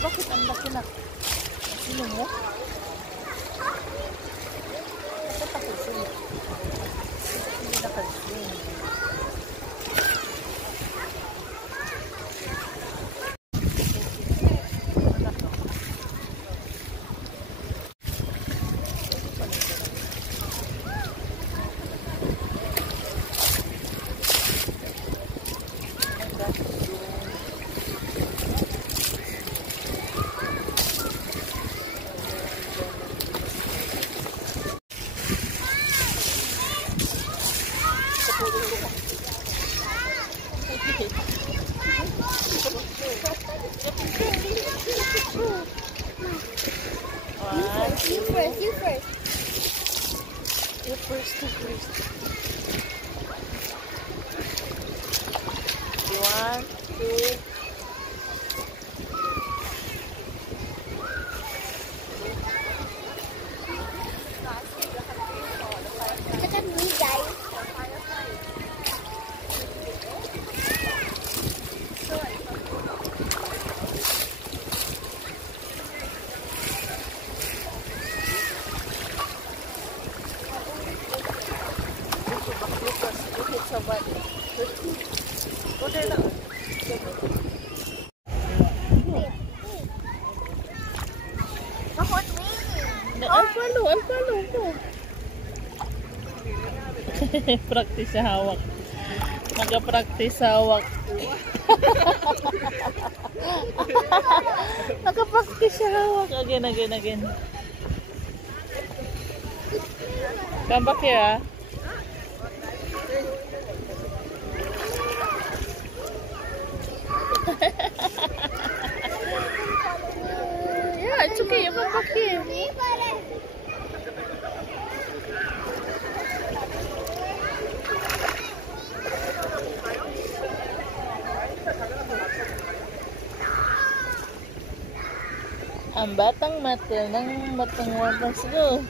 Bakit ang laki na? Sino mo? Bakit ako sino? Hindi nakasin. You first. You want to? Look at me, guys. I'll follow ko. Practice sa hawak. Nag-practice sa hawak. Nag-practice sa hawak. Again. Come back here, ah. Yeah, it's okay. You come back here. Ang batang matil ng batang wapas ko.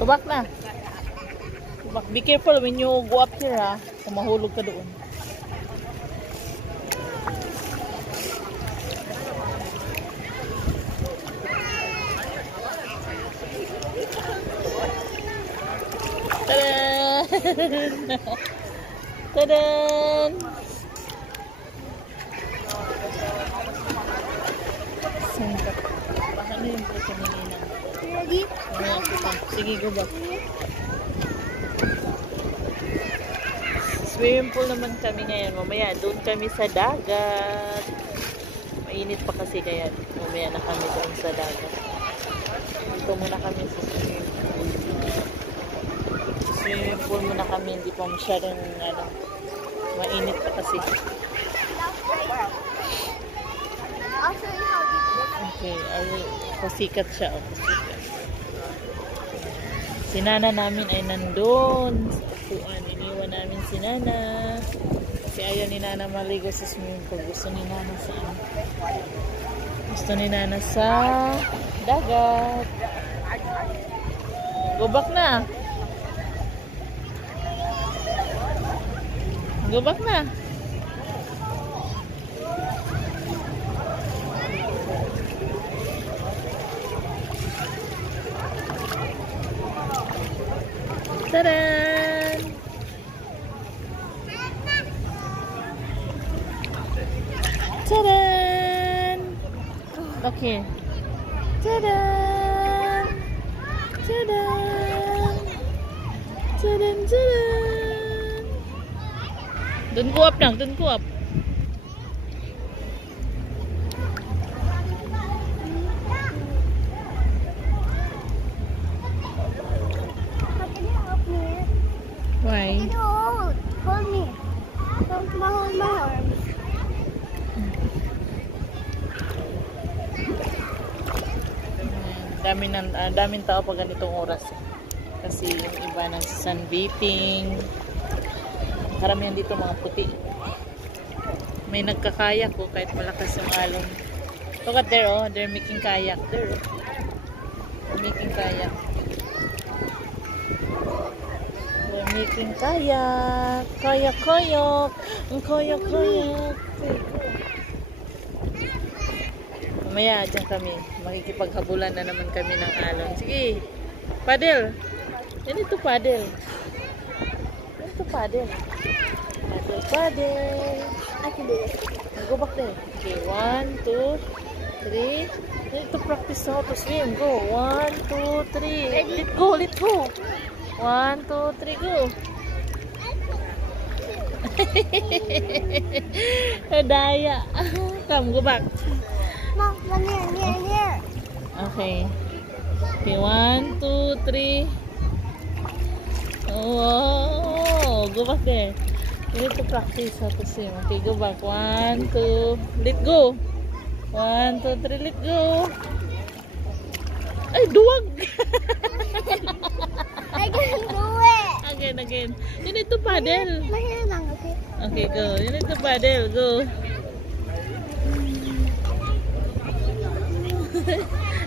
Go back na. Go back. Be careful when you go up here, ha. Kung mahulog ka doon. Tadaan! Tadaan! Sangkap. Baka na yung puso ni Nina. Ready? Sige, go back. Swimming pool naman kami ngayon. Mamaya, doon kami sa dagat. Mainit pa kasi kaya mamaya na kami doon sa dagat. Dito muna kami sa swimming pool. Swimming pool muna kami, hindi pa masyadong mainit pa kasi. I'll show you how deep. Okay, pasikat siya. Pasikat. Si Nana namin ay nandun sa upuan. Iniwan namin si Nana kasi ayaw ni Nana maligo sa swimming pool. Gusto ni Nana sa dagat. Go back na. Go back na. Tadaan! Tadaan! Okay. Tadaan! Tadaan! Tadaan! Tadaan! Don't go up lang. Don't go up. Why? Hold me. Hold my arms. Daming tao pag ganitong oras. Kasi yung iba ng sunbathing. Karamihan dito mga puti. May nagkakayak ko kahit malakas yung alon. Look at there, oh. They're making kayak. There, oh. They're making kayak. Making kayak. Kayak-kayak. Ang kayak-kayak. Mamaya, dyan kami. Makikipaghabulan na naman kami ng alon. Sige. Paddle. Yan ito paddle. Yan ito paddle. Paddle, paddle. I can do it. Go back there. Okay, 1, 2, 3. Yan ito practice how to swim. Go. 1, 2, 3. Let go, let go. 1, 2, 3, go. Daya. Come, go back. Mom, near. Okay. Okay, 1, 2, 3. Oh, go back there. You need to practice how to swim. Okay, go back. 1, 2. Let go. 1, 2, 3. Let go. Ay, duwag. I can do it. Again. You need to paddle. Mahirap lang, okay? Okay, go. You need to paddle. Go.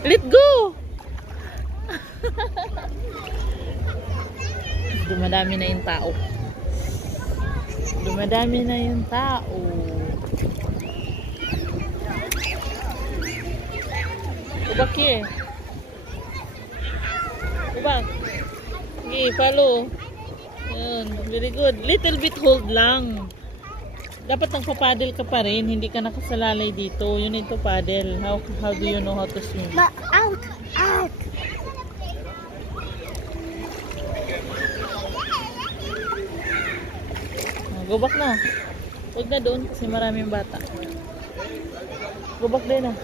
Let go. Dumadami na yung tao. Dumadami na yung tao. Go back here. Go back. Okay, follow. Yun, very good. Little bit hold lang. Dapat nagpa-paddle ka pa rin. Hindi ka nakasalalay dito. You need to paddle. How do you know how to swim? Out. Go back na. Huwag na doon kasi maraming bata. Go back din na.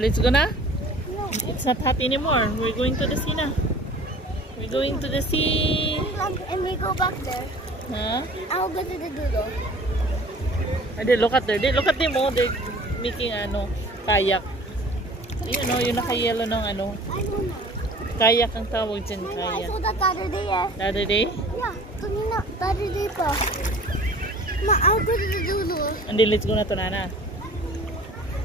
Let's go na. It's not hot anymore. We're going to the sea na. We're going to the sea. And we go back there. Huh? I'll go to the doodle. Look at there. Look at them. Oh, they're making kayak. You know, yung naka-yellow ng I don't know. kayak ang tawag dyan. I Kayak. saw that the other day. The other day? Yeah, kanina. The other day pa. Ma, I'll go to the doodle. And then let's go na to, Nana.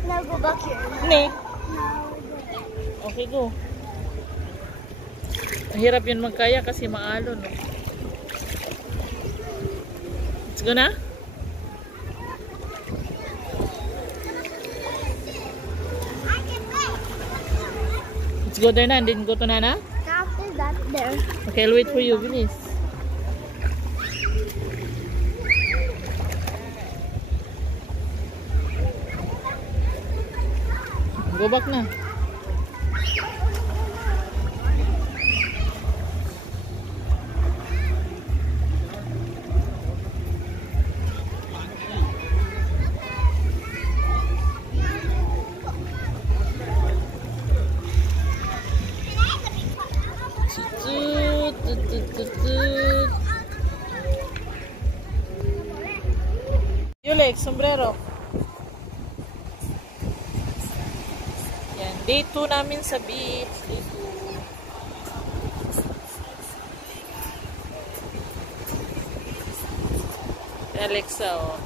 Now go back here. Ne. Now go. Okay, go. Ang hirap yun magkaya kasi maalon, no? Let's go na. Let's go there na and then go to Nana. After that, there. Okay, I'll wait for you, bilis. Go back na. Yulex, sombrero. Yan, day 2 namin sa beach. Day 2. Alexa, oh.